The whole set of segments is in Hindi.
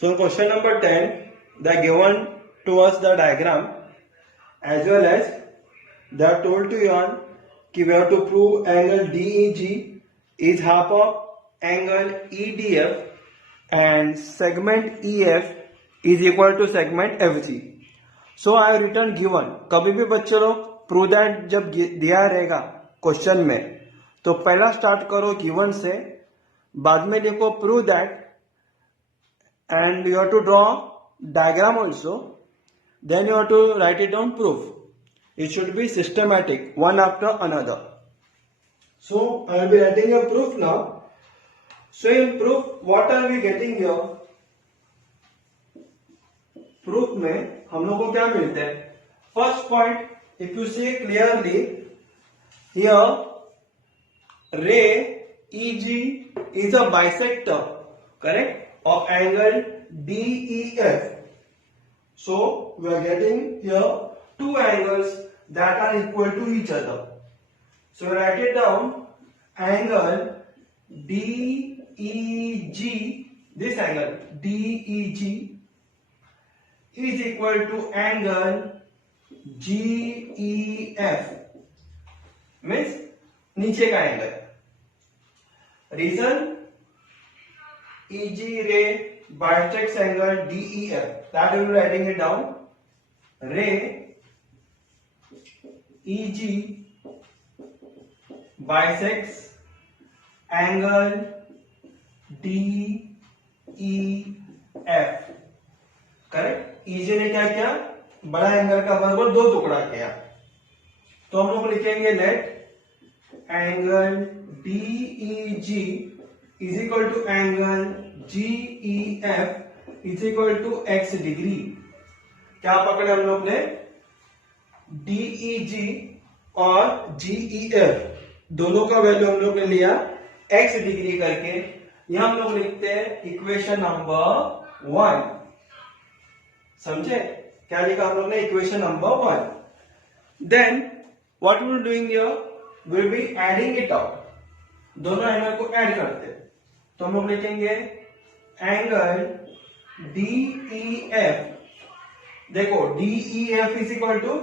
So question number 10, they are given to us the diagram as well as they are told to you on कि we have to prove angle DEG is half of angle EDF and segment EF is equal to segment FG. So I have written given. कभी भी बच्चे लोग प्रूव दैट जब दिया रहेगा क्वेश्चन में तो पहला स्टार्ट करो गिवन से, बाद में लिखो prove that and you have to draw diagram also, then you have to write it down proof. It should be systematic, one after another. So I will be writing a proof now. So in proof, what are we getting here? Proof में हम लोग को क्या मिलता है? First point, if you see clearly here, ray EG is a bisector, correct? Of angle DEF. So we are getting here two angles that are equal to each other. So write it down, angle DEG, this angle DEG is equal to angle GEF, means नीचे का angle. Reason, EG ray bisects angle DEF. That we will be writing it down. Ray EG bisects angle DEF. Correct. EG ने क्या किया? बड़ा एंगल का बराबर दो टुकड़ा किया. तो हम लोग लिखेंगे let angle DEG is equal to angle GEF is equal to x degree. क्या पकड़े हम लोग ने? DEG और GEF दोनों का वैल्यू हम लोग ने लिया x डिग्री करके. यह हम लोग लिखते हैं इक्वेशन नंबर 1. समझे क्या लिखा हम लोग ने? Equation number 1. Then what we will doing here, we will be adding it out. दोनों एंगल को ऐड करते हैं तो हम लोग लिखेंगे एंगल DEF. देखो DEF is equal to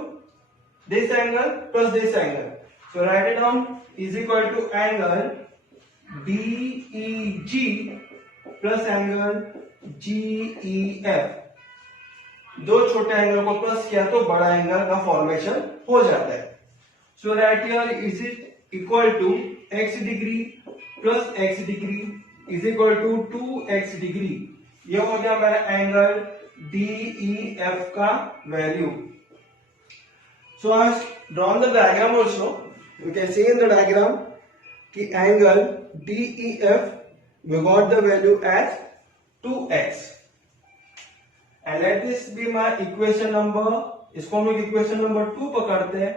this angle plus this angle. So write it down is equal to angle DEG plus angle GEF. दो छोटे एंगल को प्लस किया तो बड़ा एंगल का फॉर्मेशन हो जाता है. So right here is it equal to x degree plus x degree is equal to 2x degree. ये हो गया मेरा एंगल DEF का value. So I drawn the diagram also. You can see in the diagram कि angle DEF we got the value as 2x and let this be my equation number. इसको हम लोग इक्वेशन नंबर 2 पकड़ते हैं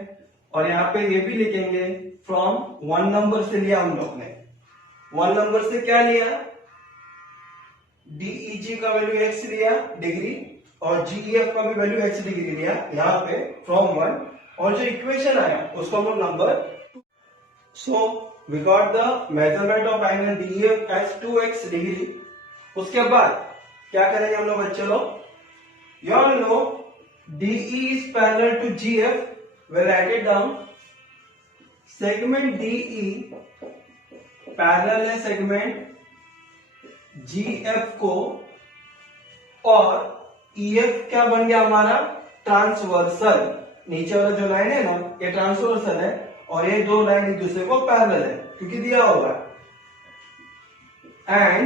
और यहाँ पे ये भी लिखेंगे फ्रॉम 1 नंबर से लिया हम लोग ने. 1 नंबर से क्या लिया? DEG का वैल्यू x लिया डिग्री और GEF का भी वैल्यू x डिग्री लिया यहाँ पे फ्रॉम 1, और जो इक्वेशन आया उसको हम लोग number 2. So we got the measurement of angle DEF as 2x degree. उसके बाद क्या करेंगे हम लोग बच्चे लोग? You all know DE is parallel to GF. We'll write it down. Segment DE parallel है सेगमेंट GF को, और EF क्या बन गया हमारा? ट्रांसवर्सल. नीचे वाला जो लाइन है ना ये ट्रांसवर्सल है और ये दो लाइन एक दूसरे को पैरेलल है क्योंकि दिया होगा. And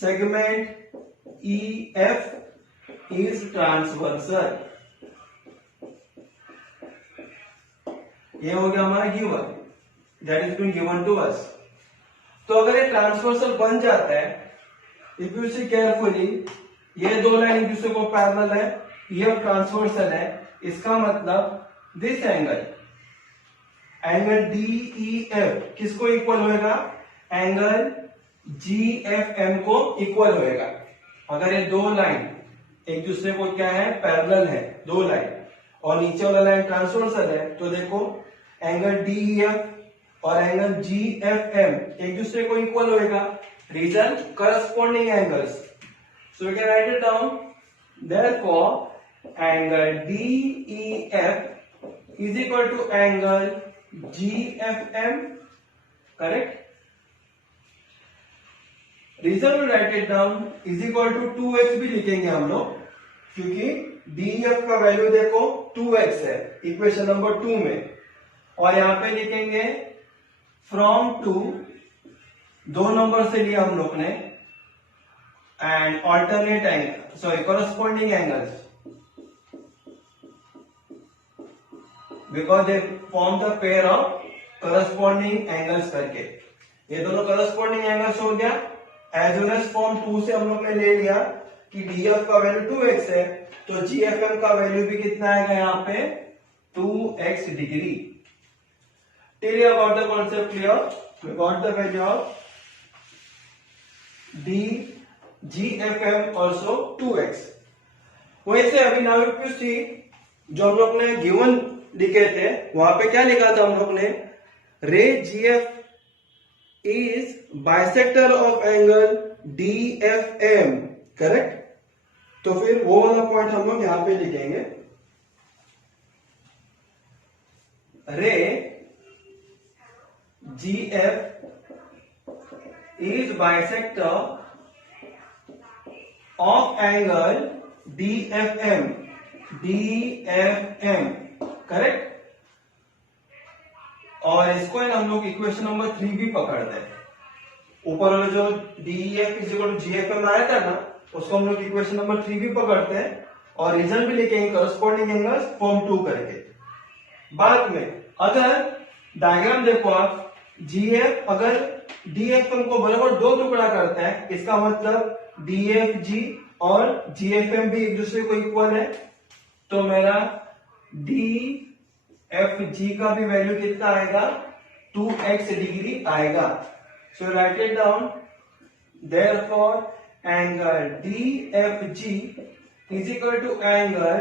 segment EF is transversal. ये हो गया हमारा given, that is been given to us. तो अगर ये ट्रांसवर्सल बन जाता है, इफ यू सी केयरफुली, ये दो लाइन एक दूसरे को पैरेलल है, ये ट्रांसवर्सल है, इसका मतलब दिस एंगल DEF किसको इक्वल होएगा? एंगल GFM को इक्वल होएगा. अगर ये दो लाइन एक दूसरे को क्या है? पैरेलल है, दो लाइन, और नीचे वाला लाइन ट्रांसवर्सल है, तो देखो एंगल DEF और एंगल GFM एक दूसरे को इक्वल होएगा. Reason corresponding angles. So we can write it down. Therefore, angle DEF is equal to angle GFM. Correct? Reason we write it down is equal to 2x भी लिखेंगे हम लोग, क्योंकि DEF का वैल्यू देखो 2x है इक्वेशन नंबर 2 में, और यहाँ पे लिखेंगे फ्रॉम 2, दो नंबर से लिया हम लोग ने, and alternate angle, sorry corresponding angles, because they form the pair of corresponding angles करके, ये दोनों कॉरस्पॉन्डिंग एंगल्स हो गया। एज वेल एज फॉर्म 2 से हम लोग ने ले लिया कि DF का वैल्यू 2x है, तो GFM का वैल्यू भी कितना आएगा यहाँ पे 2x degree. Till you got the concept clear, we got the value of GFM also 2x। वैसे अभी नाउ इफ यू सी, जो हम लोग ने गिवन लिखे थे वहां पे क्या लिखा था हम लोग ने, रे GF is bisector of angle DFM, correct? तो फिर वो वाला पॉइंट हम लोग यहां पे लिखेंगे, रे GF is bisector of angle DFM, correct? और इसको हम लोग इक्वेशन नंबर 3 भी पकड़ते हैं। ऊपर वाला जो DEF is equal to GFM आया था ना, उसको हम लोग इक्वेशन नंबर 3 भी पकड़ते हैं और रीजन भी लिखेंगे कॉरस्पॉन्डिंग एंगल्स फॉर्म 2 करके। बाद में अगर डायग्राम देखो आप, GF अगर DFM को बराबर दो टुकड़ा करता है, इसका मतलब DFG और GFM भी एक दूसरे को इक्वल है, तो मेरा DFG का भी वैल्यू कितना आएगा 2x डिग्री आएगा। So write it down, therefore angle DFG is equal to angle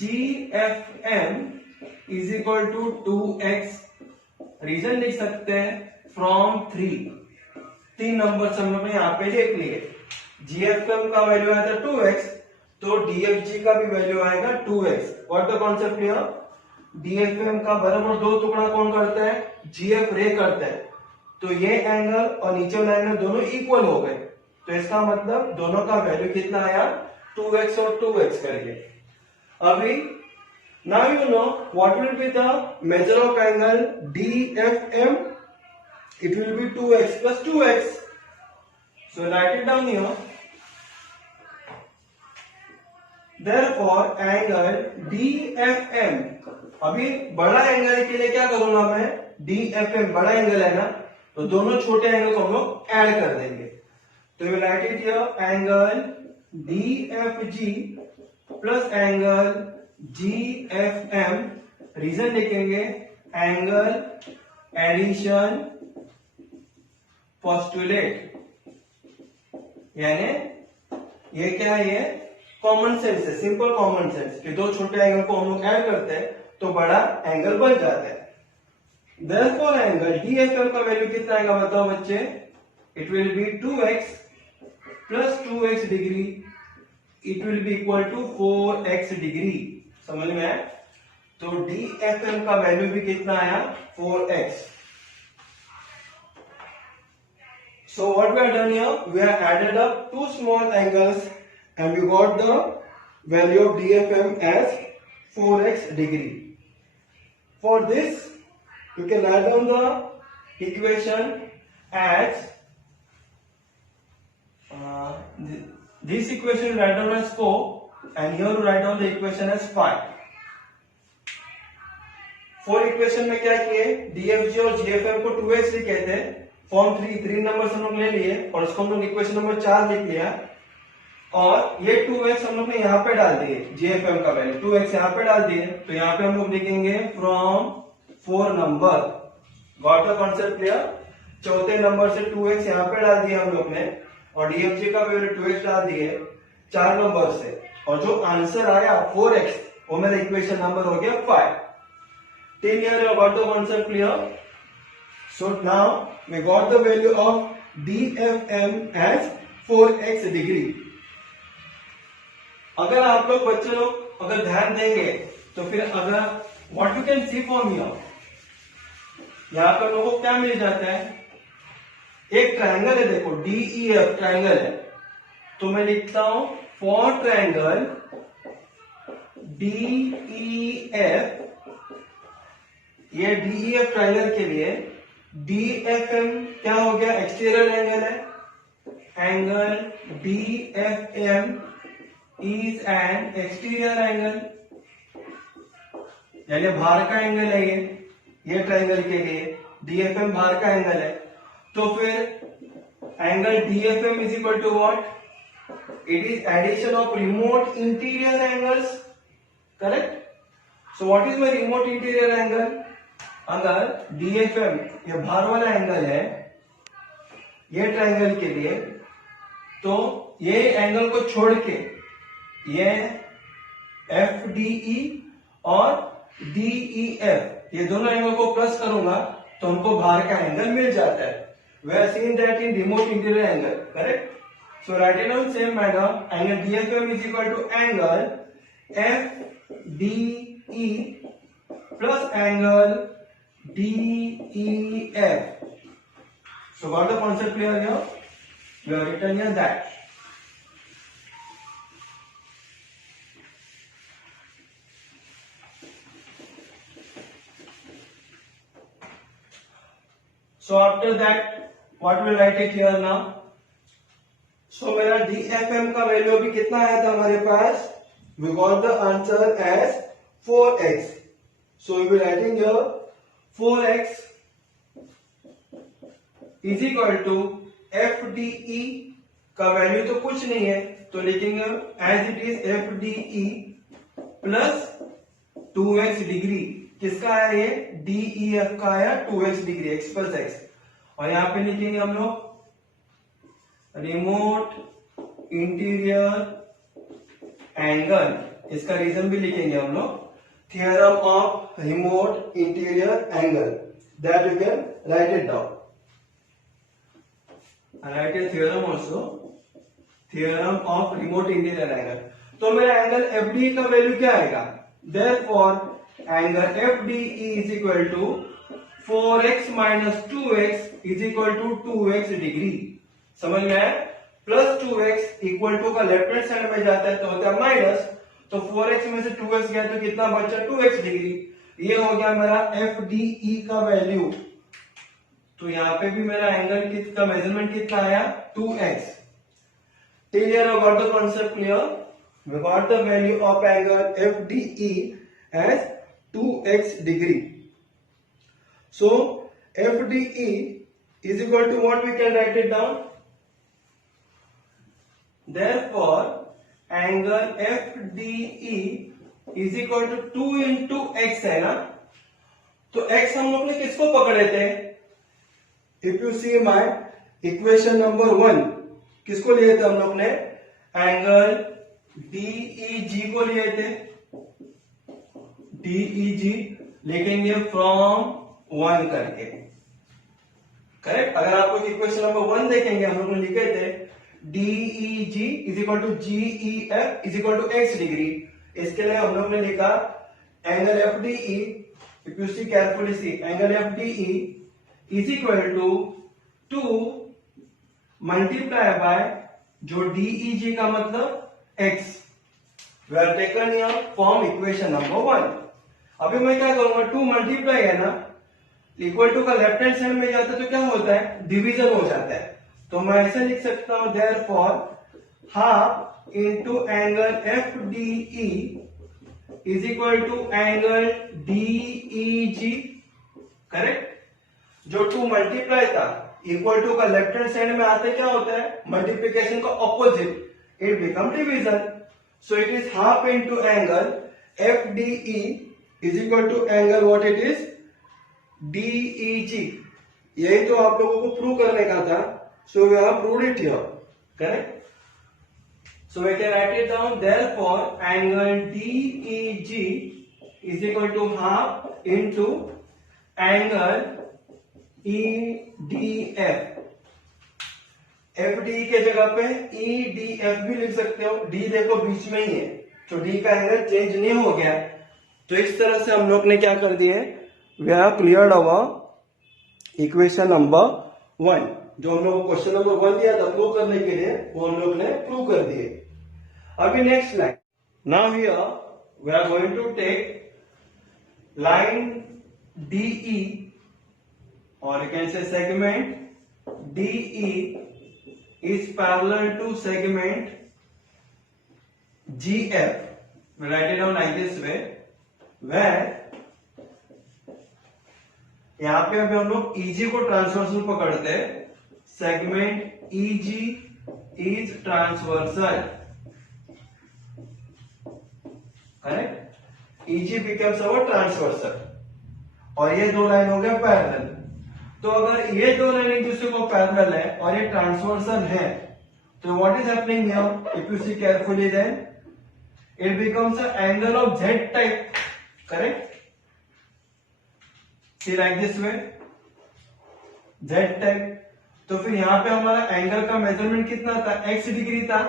GFM is equal to 2x। Reason लिख सकते हैं फ्रॉम 3 नंबर हम लोग ने यहाँ पे लिख लिए। GFM का वैल्यू आया था 2x, तो DFG का भी वैल्यू आएगा 2x। What the concept here, DFM का बराबर दो टुकड़ा कौन करता है, GF रे करता है, तो ये एंगल और नीचे वाला एंगल दोनों इक्वल हो गए, तो इसका मतलब दोनों का वैल्यू कितना आया 2x और 2x करके। अभी now you know what will be the measure of angle DFM, it will be 2x plus 2x, so write it down here। Therefore angle DFM, अभी बड़ा एंगल के लिए क्या करूंगा मैं, DFM बड़ा एंगल है ना, तो दोनों छोटे एंगल को हम लोग ऐड कर देंगे, तो we write it here angle DFG plus angle GFM। Reason लिखेंगे एंगल एडिशन पोस्टुलेट, यानी ये क्या है, ये कॉमन सेंस है, सिंपल कॉमन सेंस कि दो छोटे एंगल को हम लोग ऐड करते हैं तो बड़ा एंगल बन जाता है। देयरफॉर एंगल DFM का वैल्यू कितना आएगा बताओ बच्चे, it will be 2x plus 2x degree, it will be equal to 4x degree. समझ में आया? तो DFM का वैल्यू भी कितना आया 4x। So what we have done here, we have added up two small angles and we got the value of DFM as 4x degree. For this, you can write down the equation as this equation you write down as 4 and here you write down the equation as 5. 4 equation में क्या किए, DFG और GFM को 2x लिखे थे, फॉर्म 3 नंबर हम लोग ले लिए और उसको हम लोग इक्वेशन नंबर 4 लिख लिया, और ये 2x हम लोग ने यहाँ पे डाल दिए, GFM का वैल्यू 2x यहाँ पे डाल दिए, तो यहाँ पे हम लोग लिखेंगे from 4 number. Got the concept clear? चौथे नंबर से 2x यहाँ पे डाल दिया हम लोग ने और DFG का वैल्यू 2x डाल दिए 4 नंबर से, और जो आंसर आया 4x वो मेरा इक्वेशन नंबर हो गया 5। Till here you got the concept clear? So now we got the value of DFM as 4x degree. अगर आप लोग बच्चे लोग अगर ध्यान देंगे तो फिर अगर what you can C for me, यहाँ पर लोगों को क्या मिल जाता है, एक ट्रायंगल है, देखो DEF ट्रायंगल है, तो मैं लिखता हूं फॉर ट्रायंगल DEF, ये DEF ट्रायंगल के लिए DFM क्या हो गया, एक्सटीरियर एंगल है, angle DFM is an exterior angle, यानी बाहर का एंगल है ये ट्रायंगल के लिए DFM बाहर का एंगल है, तो फिर angle DFM is equal to what, it is addition of remote interior angles, correct. So what is my remote interior angle, अगर DFM ये बाहर वाला एंगल है ये ट्रायंगल के लिए, तो ये एंगल को छोड़ के ये FDE और DEF ये दोनों एंगल को प्लस करूंगा तो हमको बाहर का एंगल मिल जाता है। We have seen that in remote interior angle, correct? So write it down same manner. Angle DFM is equal to angle FDE plus angle DEF. So got the concept clear here? We have written here that. So after that, what will write it here now? So मेरा DFM का वैल्यू अभी कितना आया था हमारे पास? We got the answer as 4x. So we will be writing here 4x is equal to FDE का वैल्यू तो कुछ नहीं है, तो लिखेंगे as it is FDE plus 2x degree, किसका आया ये, DEF का आया 2x degree, x plus x, और यहां पे लिखेंगे हम लोग रिमोट इंटीरियर एंगल, इसका रीजन भी लिखेंगे हम लोग, theorem of remote interior angle, that you can write it down, write a theorem also, theorem of remote interior angle. तो मेरा एंगल FDE का वैल्यू क्या आएगा, therefore angle FDE is equal to 4x minus 2x is equal to 2x degree, समझ में आया, प्लस 2x इक्वल टू का लेफ्ट हैंड साइड में जाता है तो होता है माइनस, तो 4x में से 2x गया तो कितना बचा, 2x डिग्री, ये हो गया मेरा FDE का वैल्यू। तो यहाँ पे भी मेरा एंगल कितना मेजरमेंट कितना आया, 2x। Till here I got the concept clear, we got the value of angle FDE as 2x degree. So FDE is equal to what, we can write it down. Therefore angle FDE is equal to 2 into x है ना, तो x हम लोग ने किसको पकड़े थे, if you see my equation number 1, किसको लिए थे हम लोग ने, एंगल DEG को लिए थे, DEG लिखेंगे फ्रॉम 1 करके, करेक्ट। अगर आप लोग इक्वेशन नंबर 1 देखेंगे, हम लोग ने लिखे थे DEG is equal to GEF is equal to x degree, इसके लिए हम लोग ने लिखा angle FDE, if you see carefully see, angle FDE is equal to 2 multiply by जो DEG का मतलब x, we are taken here from equation number 1। अभी मैं क्या करूंगा, 2 मल्टीप्लाई है ना, इक्वल टू का लेफ्ट हैंड साइड में जाता है तो क्या होता है, डिवीजन हो जाता है, तो मैं ऐसे लिख सकता हूं therefore half into angle FDE is equal to angle DEG, correct. जो 2 मल्टीप्लाई था इक्वल टू का लेफ्ट हैंड साइड में आते क्या होता है, मल्टीप्लीकेशन का opposite, it become division, so it is half into angle FDE is equal to angle what it is DEG। यही तो आप लोगों को प्रूव करने का था, so we have proved it here, correct. So we can write it down, therefore angle DEG is equal to half into angle EDF, F D के जगह पे ई डी एफ भी लिख सकते हो। डी देखो बीच में ही है, तो डी का एंगल चेंज नहीं हो गया। तो इस तरह से हम लोग ने क्या कर दिए, we have cleared our equation number 1। जो हम लोग क्वेश्चन नंबर 1 दिया था प्रूव करने के लिए, वो हम लोग ने प्रूव कर दिए। अभी next line, now here we are going to take line DE, or you can say segment DE is parallel to segment GF. We write it down like this way, where यहां पे अभी हम लोग EG को ट्रांसवर्सल पकड़ते हैं। Segment EG is transversal, correct. EG becomes our transversal, और ये दो लाइन हो गया पैरेलल। तो अगर ये दो लाइन एक दूसरे को पैरेलल है और ये ट्रांसवर्सल है, तो what is happening here, if you see carefully then it becomes a angle of Z type, correct. See like this way, Z type. तो फिर यहां पे हमारा एंगल का मेजरमेंट कितना था, x डिग्री था।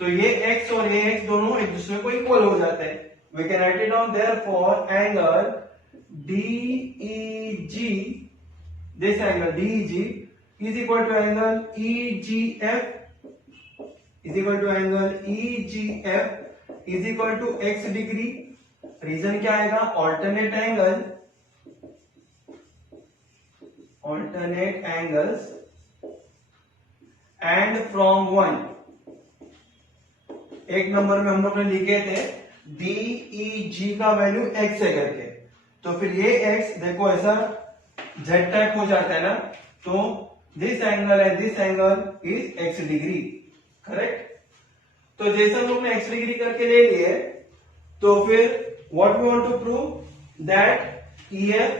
तो ये x और ये x दोनों एक दूसरे को इक्वल हो जाते हैं। We can write it down therefore angle DEG, this angle DEG is equal to angle EGF, is equal to angle EGF is equal to x degree. Reason क्या आएगा, alternate angle, alternate angles and from 1। एक नंबर में हम लोग ने लिखे थे DEG का वैल्यू x है करके, तो फिर ये x देखो ऐसा z टाइप हो जाता है ना। तो this angle and this angle is x degree, correct. तो जैसे हम लोग ने x डिग्री करके ले लिए, तो फिर what we want to prove that EF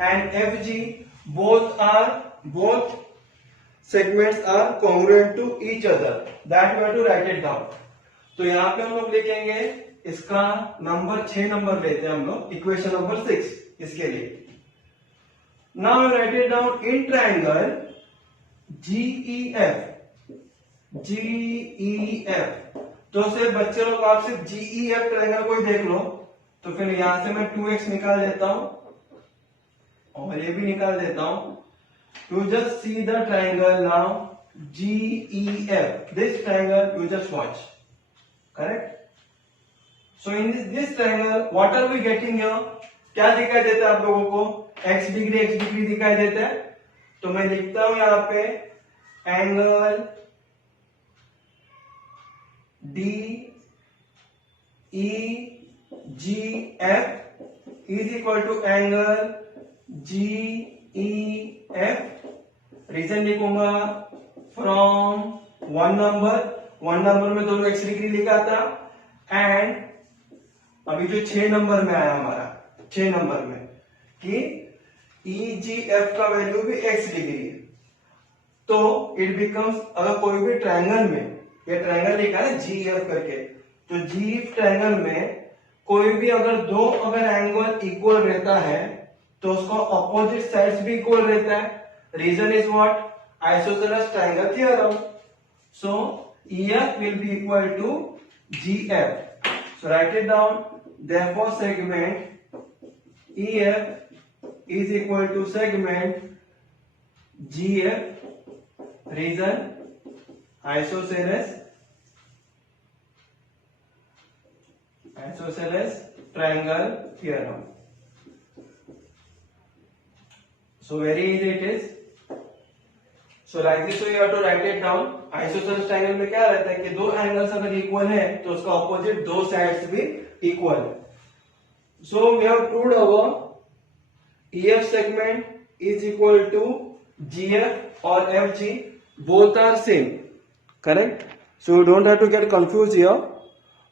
and FG both segments are congruent to each other, that we have to write it down। तो यहां पे हम लोग लिखेंगे इसका नंबर 6 नंबर लेते हैं हम लोग, इक्वेशन नंबर 6 इसके लिए। Now right it down in triangle GEF, GEF। तो से बच्चे लोग आप सिर्फ GEF ट्रायंगल को ही देख लो, तो फिर यहां से मैं 2x निकाल देता हूं और ये भी निकाल देता हूं। You just see the triangle now, GEF, this triangle you just watch, correct। So in this triangle what are we getting here, क्या दिखाई देता है आप लोगों को, x डिग्री दिखाई देता है। तो मैं लिखता हूं यहां पे angle DEGF is equal to angle GEF। Reason लिखूंगा फ्रॉम 1 नंबर में दोनों x डिग्री लिखा था, एंड अभी जो 6 नंबर में आया हमारा, 6 नंबर में कि EGF का वैल्यू भी x डिग्री है। तो इट बिकम्स, अगर कोई भी ट्रायंगल में, ये ट्रायंगल लिखा है GEF करके, तो GEF ट्रायंगल में कोई भी अगर एंगल इक्वल रहता है तो उसका ऑपोजिट साइड्स भी इक्वल रहता है। Reason is what, isosceles triangle theorem. So EF will be equal to GF. So write it down. Therefore segment EF is equal to segment GF. Reason, isosceles triangle theorem. So very easy it is. So like this way you have to write it down. Isosceles triangle में क्या रहता है कि दो एंगल्स अगर इक्वल है तो उसका ऑपोजिट दो साइड्स भी इक्वल है। So we have proved our EF segment is equal to GF और FG both are same, correct। So you don't have to get confused here.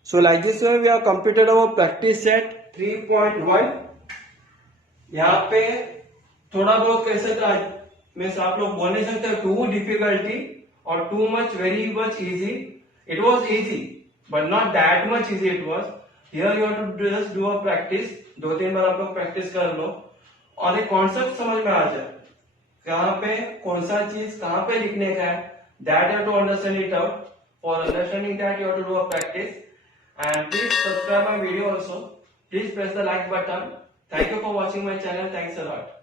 So like this way we have completed our practice set 3.1। यहाँ पे थोड़ा बहुत कैसे था, मीन्स आप लोग बोल नहीं सकते टू डिफिकल्टी और too much, very much easy. It was easy but not that much easy it was. Here you have to just do a practice, 2-3 बार आप लोग प्रैक्टिस कर लो और एक कॉन्सेप्ट समझ में आ जाए, कहाँ पे कौन सा चीज कहाँ पे लिखने का है, that you have to understand it out. For understanding that, you have to do a practice. And please subscribe my video also. Please press the like button. Thank you for watching my channel. Thanks a lot.